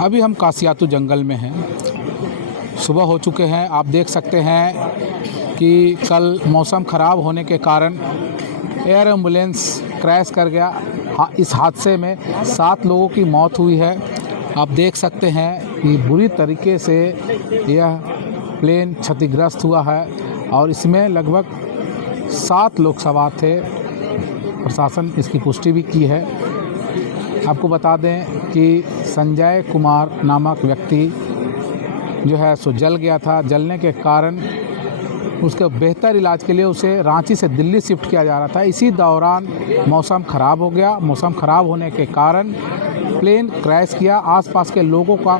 अभी हम कासियातू जंगल में हैं। सुबह हो चुके हैं। आप देख सकते हैं कि कल मौसम ख़राब होने के कारण एयर एम्बुलेंस क्रैश कर गया। इस हादसे में 7 लोगों की मौत हुई है। आप देख सकते हैं कि बुरी तरीके से यह प्लेन क्षतिग्रस्त हुआ है और इसमें लगभग 7 लोग सवार थे। प्रशासन इसकी पुष्टि भी की है। आपको बता दें कि संजय कुमार नामक व्यक्ति जो है सो जल गया था। जलने के कारण उसके बेहतर इलाज के लिए उसे रांची से दिल्ली शिफ्ट किया जा रहा था। इसी दौरान मौसम ख़राब हो गया। मौसम ख़राब होने के कारण प्लेन क्रैश किया। आसपास के लोगों का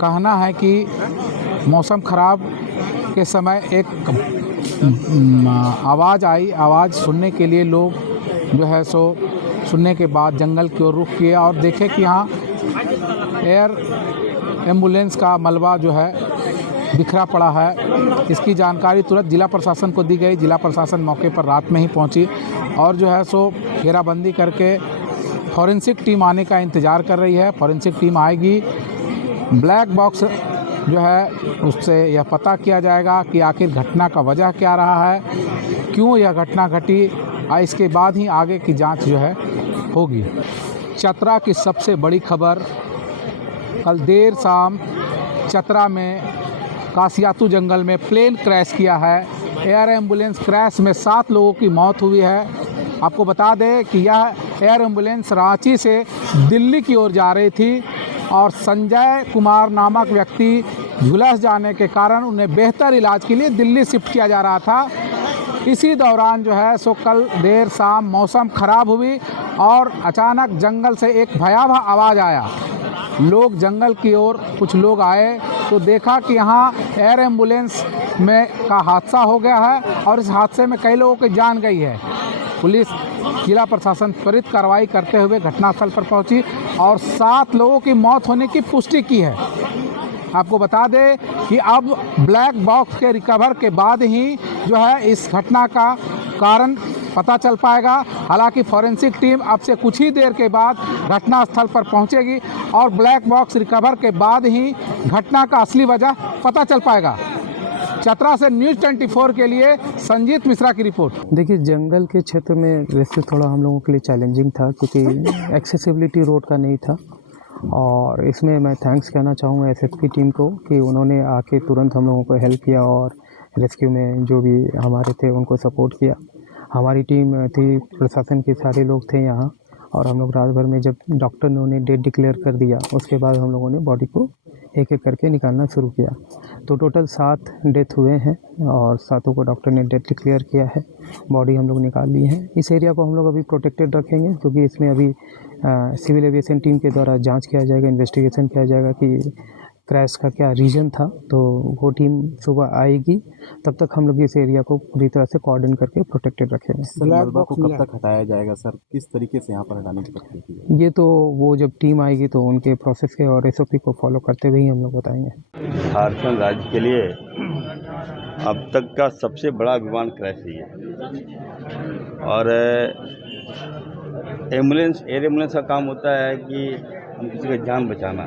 कहना है कि मौसम ख़राब के समय एक आवाज़ आई। आवाज़ सुनने के लिए लोग जो है सो सुनने के बाद जंगल की ओर रुख किए और देखे कि यहाँ एयर एम्बुलेंस का मलबा जो है बिखरा पड़ा है। इसकी जानकारी तुरंत जिला प्रशासन को दी गई। जिला प्रशासन मौके पर रात में ही पहुंची और जो है सो घेराबंदी करके फॉरेंसिक टीम आने का इंतज़ार कर रही है। फॉरेंसिक टीम आएगी, ब्लैक बॉक्स जो है उससे यह पता किया जाएगा कि आखिर घटना का वजह क्या रहा है, क्यों यह घटना घटी। इसके बाद ही आगे की जांच जो है होगी। चतरा की सबसे बड़ी खबर, कल देर शाम चतरा में कासियातू जंगल में प्लेन क्रैश किया है। एयर एम्बुलेंस क्रैश में 7 लोगों की मौत हुई है। आपको बता दें कि यह एयर एम्बुलेंस रांची से दिल्ली की ओर जा रही थी और संजय कुमार नामक व्यक्ति झुलस जाने के कारण उन्हें बेहतर इलाज के लिए दिल्ली शिफ्ट किया जा रहा था। इसी दौरान जो है सो कल देर शाम मौसम ख़राब हुई और अचानक जंगल से एक भयावह आवाज़ आया। लोग जंगल की ओर कुछ लोग आए तो देखा कि यहाँ एयर एम्बुलेंस में का हादसा हो गया है और इस हादसे में कई लोगों की जान गई है। पुलिस, जिला प्रशासन त्वरित कार्रवाई करते हुए घटनास्थल पर पहुंची और 7 लोगों की मौत होने की पुष्टि की है। आपको बता दें कि अब ब्लैक बॉक्स के रिकवर के बाद ही जो है इस घटना का कारण पता चल पाएगा। हालांकि फॉरेंसिक टीम अब से कुछ ही देर के बाद घटनास्थल पर पहुंचेगी और ब्लैक बॉक्स रिकवर के बाद ही घटना का असली वजह पता चल पाएगा। चतरा से न्यूज़ 24 के लिए संजीत मिश्रा की रिपोर्ट। देखिए, जंगल के क्षेत्र में वैसे थोड़ा हम लोगों के लिए चैलेंजिंग था क्योंकि एक्सेसिबिलिटी रोड का नहीं था और इसमें मैं थैंक्स कहना चाहूँगा एसएसपी टीम को कि उन्होंने आके तुरंत हम लोगों को हेल्प किया और रेस्क्यू में जो भी हमारे थे उनको सपोर्ट किया। हमारी टीम थी, प्रशासन के सारे लोग थे यहाँ और हम लोग रात भर में जब डॉक्टर ने उन्हें डेट डिक्लेयर कर दिया उसके बाद हम लोगों ने बॉडी को एक एक करके निकालना शुरू किया। तो टोटल 7 डेथ हुए हैं और 7 को डॉक्टर ने डेथ डिक्लेयर किया है। बॉडी हम लोग निकाल ली है। इस एरिया को हम लोग अभी प्रोटेक्टेड रखेंगे क्योंकि इसमें अभी सिविल एविएशन टीम के द्वारा जांच किया जाएगा, इन्वेस्टिगेशन किया जाएगा कि क्रैश का क्या रीज़न था। तो वो टीम सुबह आएगी, तब तक हम लोग इस एरिया को पूरी तरह से कोऑर्डिनेट करके प्रोटेक्टेड रखेंगे। मलबा को कब तक हटाया जाएगा सर? किस तरीके से यहाँ पर हटाने की प्रक्रिया की? ये तो वो जब टीम आएगी तो उनके प्रोसेस के और एसओपी को फॉलो करते हुए ही हम लोग बताएंगे। झारखंड राज्य के लिए अब तक का सबसे बड़ा विमान क्रैश ही है और एयर एम्बुलेंस का काम होता है कि हम किसी का जान बचाना,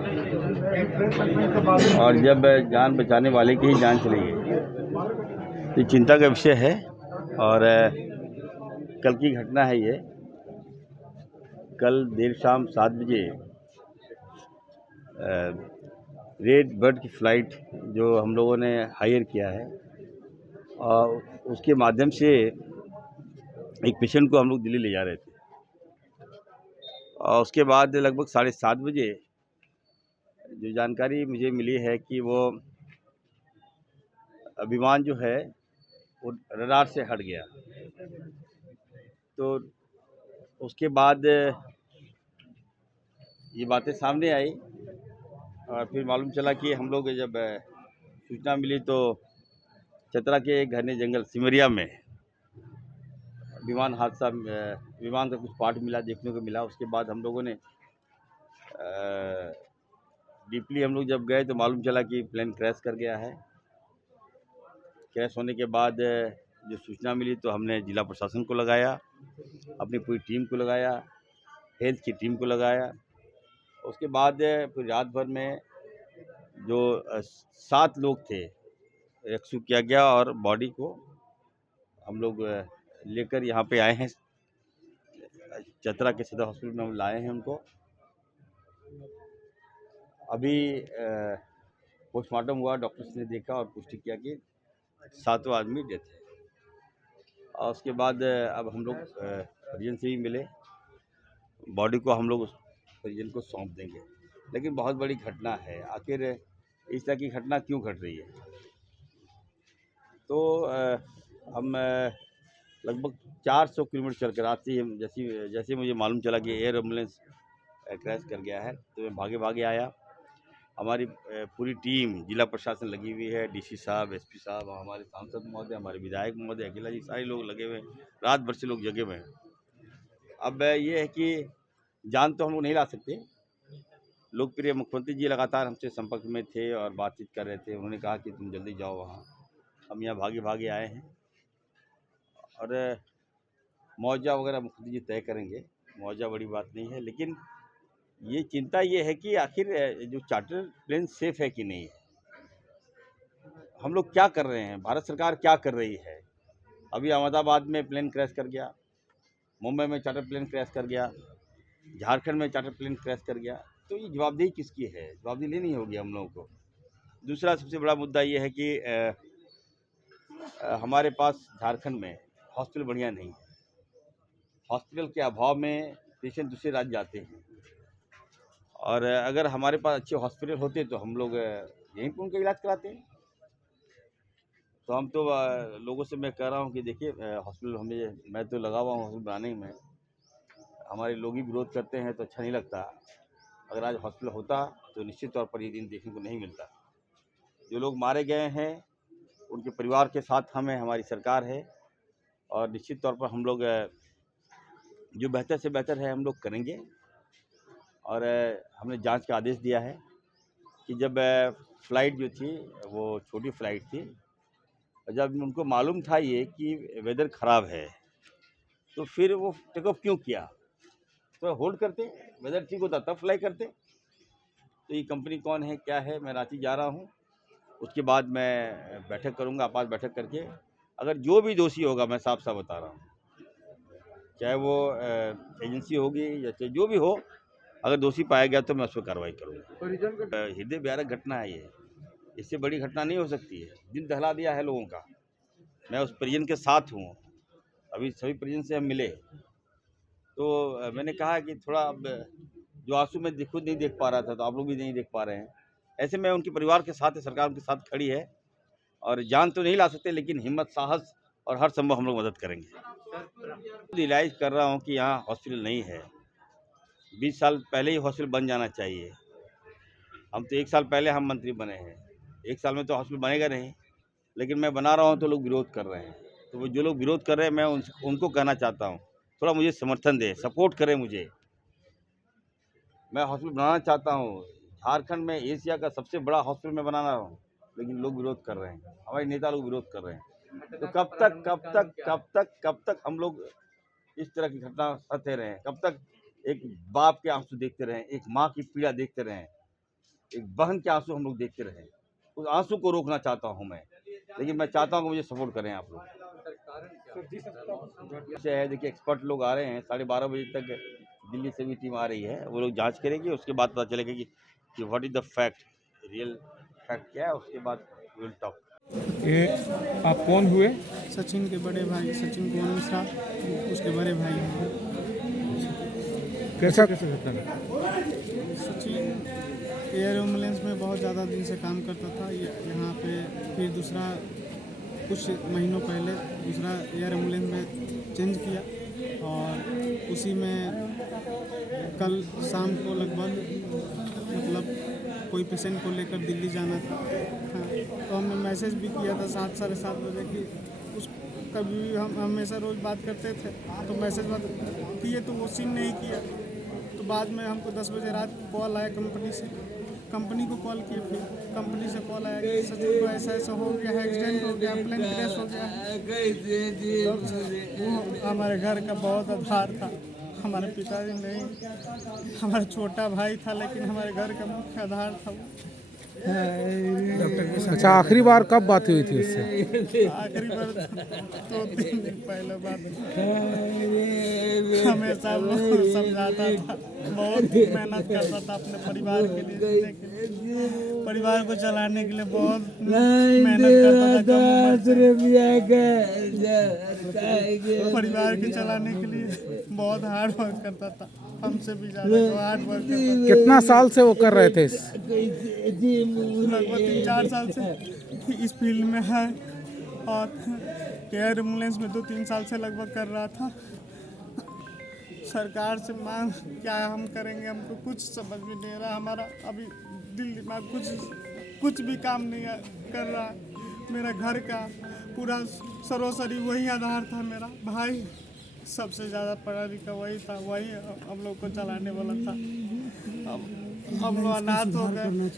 और जब जान बचाने वाले की ही जान चली गई तो चिंता का विषय है। और कल की घटना है ये। कल देर शाम 7 बजे रेड बर्ड की फ़्लाइट जो हम लोगों ने हायर किया है और उसके माध्यम से एक पेशेंट को हम लोग दिल्ली ले जा रहे थे और उसके बाद लगभग 7:30 बजे जो जानकारी मुझे मिली है कि वो विमान जो है वो रडार से हट गया। तो उसके बाद ये बातें सामने आई और फिर मालूम चला कि हम लोग जब सूचना मिली तो चतरा के एक घने जंगल सिमरिया में विमान का कुछ पार्ट मिला, देखने को मिला। उसके बाद हम लोगों ने डीपली हम लोग जब गए तो मालूम चला कि प्लेन क्रैश कर गया है। क्रैश होने के बाद जो सूचना मिली तो हमने जिला प्रशासन को लगाया, अपनी पूरी टीम को लगाया, हेल्थ की टीम को लगाया उसके बाद फिर रात भर में जो 7 लोग थे रेस्क्यू किया गया और बॉडी को हम लोग लेकर यहाँ पे आए हैं। चतरा के सदर हॉस्पिटल में हम लाए हैं उनको। अभी पोस्टमार्टम हुआ, डॉक्टर्स ने देखा और पुष्टि किया कि 7वां आदमी डेथ है। और उसके बाद अब हम लोग परिजन से भी मिले, बॉडी को हम लोग उस परिजन को सौंप देंगे। लेकिन बहुत बड़ी घटना है, आखिर इस तरह की घटना क्यों घट रही है? तो हम लगभग 400 किलोमीटर चल कर आते ही जैसे मुझे मालूम चला कि एयर एम्बुलेंस क्रैश कर गया है, तो मैं भागे आया। हमारी पूरी टीम जिला प्रशासन लगी हुई है, डीसी साहब, एसपी साहब, हमारे सांसद महोदय, हमारे विधायक महोदय, अकेला जी, सारे लोग लगे हुए हैं। रात भर से लोग जगे हुए हैं। अब ये है कि जान तो हम लोग नहीं ला सकते। लोकप्रिय मुख्यमंत्री जी लगातार हमसे संपर्क में थे और बातचीत कर रहे थे। उन्होंने कहा कि तुम जल्दी जाओ वहाँ। हम यहाँ भागे आए हैं और मुआवजा वगैरह मुख्यमंत्री जी तय करेंगे। मुआवजा बड़ी बात नहीं है, लेकिन ये चिंता ये है कि आखिर जो चार्टर प्लेन सेफ है कि नहीं है। हम लोग क्या कर रहे हैं, भारत सरकार क्या कर रही है? अभी अहमदाबाद में प्लेन क्रैश कर गया, मुंबई में चार्टर प्लेन क्रैश कर गया, झारखंड में चार्टर प्लेन क्रैश कर गया। तो ये जवाबदेही किसकी है? जवाबदेही लेनी होगी हम लोगों को। दूसरा सबसे बड़ा मुद्दा ये है कि हमारे पास झारखंड में हॉस्पिटल बढ़िया नहीं है। हॉस्पिटल के अभाव में पेशेंट दूसरे राज्य जाते हैं, और अगर हमारे पास अच्छे हॉस्पिटल होते तो हम लोग यहीं पर उनका इलाज कराते हैं। तो हम तो लोगों से मैं कह रहा हूँ कि देखिए, हॉस्पिटल मैं तो लगा हुआ हूँ हॉस्पिटल बनाने में। हमारे लोग ही विरोध करते हैं तो अच्छा नहीं लगता। अगर आज हॉस्पिटल होता तो निश्चित तौर पर ये दिन देखने को नहीं मिलता। जो लोग मारे गए हैं उनके परिवार के साथ हमारी सरकार है, और निश्चित तौर पर हम लोग जो बेहतर से बेहतर है हम लोग करेंगे। और हमने जांच का आदेश दिया है कि जब फ़्लाइट जो थी वो छोटी फ़्लाइट थी, और जब उनको मालूम था ये कि वेदर ख़राब है, तो फिर वो टेक ऑफ क्यों किया? तो होल्ड करते, वेदर ठीक होता तब फ्लाई करते। तो ये कंपनी कौन है, क्या है? मैं रांची जा रहा हूँ, उसके बाद मैं बैठक करूँगा, आपात बैठक करके। अगर जो भी दोषी होगा, मैं साफ साफ बता रहा हूँ, चाहे वो एजेंसी होगी या चाहे जो भी हो, अगर दोषी पाया गया तो मैं उस पर कार्रवाई करूँगा। हृदय विदारक घटना है ये, इससे बड़ी घटना नहीं हो सकती है। दिल दहला दिया है लोगों का। मैं उस परिजन के साथ हूँ, अभी सभी परिजन से हम मिले, तो मैंने कहा कि थोड़ा अब जो आंसू मैं खुद नहीं देख पा रहा था, तो आप लोग भी नहीं देख पा रहे हैं। ऐसे में उनके परिवार के साथ, सरकार उनके साथ खड़ी है, और जान तो नहीं ला सकते, लेकिन हिम्मत, साहस और हर संभव हम लोग मदद करेंगे। रियलाइज़ कर रहा हूँ कि यहाँ हॉस्पिटल नहीं है। 20 साल पहले ही हॉस्पिटल बन जाना चाहिए। हम तो 1 साल पहले हम मंत्री बने हैं, 1 साल में तो हॉस्पिटल बनेगा नहीं, लेकिन मैं बना रहा हूँ तो लोग विरोध कर रहे हैं। तो वो जो लोग विरोध कर रहे हैं, मैं उनको कहना चाहता हूँ, थोड़ा मुझे समर्थन दें, सपोर्ट करें मुझे। मैं हॉस्पिटल बनाना चाहता हूँ, झारखंड में एशिया का सबसे बड़ा हॉस्पिटल मैं बनाना हूँ, लेकिन लोग विरोध कर रहे हैं, हमारे नेता लोग विरोध कर रहे हैं। तो कब तक हम लोग इस तरह की घटना सहते रहें? कब तक एक बाप के आंसू देखते रहें, एक माँ की पीड़ा देखते रहें, एक बहन के आंसू हम लोग देखते रहें? उस आंसू को रोकना चाहता हूँ मैं, लेकिन मैं चाहता हूँ कि मुझे सपोर्ट करें आप लोग। से है, देखिए, एक्सपर्ट लोग आ रहे हैं, 12:30 बजे तक दिल्ली से भी टीम आ रही है। वो लोग जांच करेंगे, उसके बाद पता चलेगा कि what is the fact, real fact क्या है। उसके बाद विल टॉक। ये आप कौन हुए? सचिन के बड़े भाई, सचिन कुमार मिश्रा उसके बड़े भाई हैं। कैसा घटना है? सचिन एयर एम्बुलेंस में बहुत ज़्यादा दिन से काम करता था यहाँ पे। फिर दूसरा कुछ महीनों पहले दूसरा एयर एम्बुलेंस में चेंज किया, और उसी में कल शाम को लगभग कोई पेशेंट को लेकर दिल्ली जाना था। हाँ, तो हमने मैसेज भी किया था 7, साढ़े 7 बजे की। उस कभी भी हम हमेशा रोज़ बात करते थे, तो मैसेज बात किए तो वो सीन नहीं किया। तो बाद में हमको 10 बजे रात कॉल आया कंपनी से, कंपनी को कॉल किए, फिर कंपनी से कॉल आया कि सचिन को ऐसा हो गया है, एक्सीडेंट हो गया, प्लेन क्रैश हो गया है। तो वो हमारे घर का बहुत आधार था, हमारे पिताजी नहीं, हमारा छोटा भाई था, लेकिन हमारे घर का मुख्य आधार था वो। अच्छा, आखिरी बार कब बात हुई थी उससे? आखिरी बार 2-3 दिन पहले बात हुई। हमेशा वो समझाता था, बहुत मेहनत करता था अपने परिवार के लिए, जीने के लिए, परिवार को चलाने के लिए बहुत मेहनत करता था। कम उम्र से परिवार के चलाने के लिए बहुत हार्ड वर्क करता था, हमसे भी ज़्यादा हार्ड वर्क करता था। कितना साल से वो कर रहे थे लगभग 3-4 साल से इस फील्ड में है, और एयर एम्बुलेंस में 2-3 साल से लगभग कर रहा था। सरकार से मांग क्या हम करेंगे, हमको कुछ समझ में नहीं आ रहा। हमारा अभी दिल दिमाग कुछ भी काम नहीं कर रहा। मेरा घर का पूरा सर्वस्वी वही आधार था। मेरा भाई सबसे ज़्यादा पढ़ा लिखा वही था, वही हम लोग को चलाने वाला था। अब हम लोग अनाथ हो गए।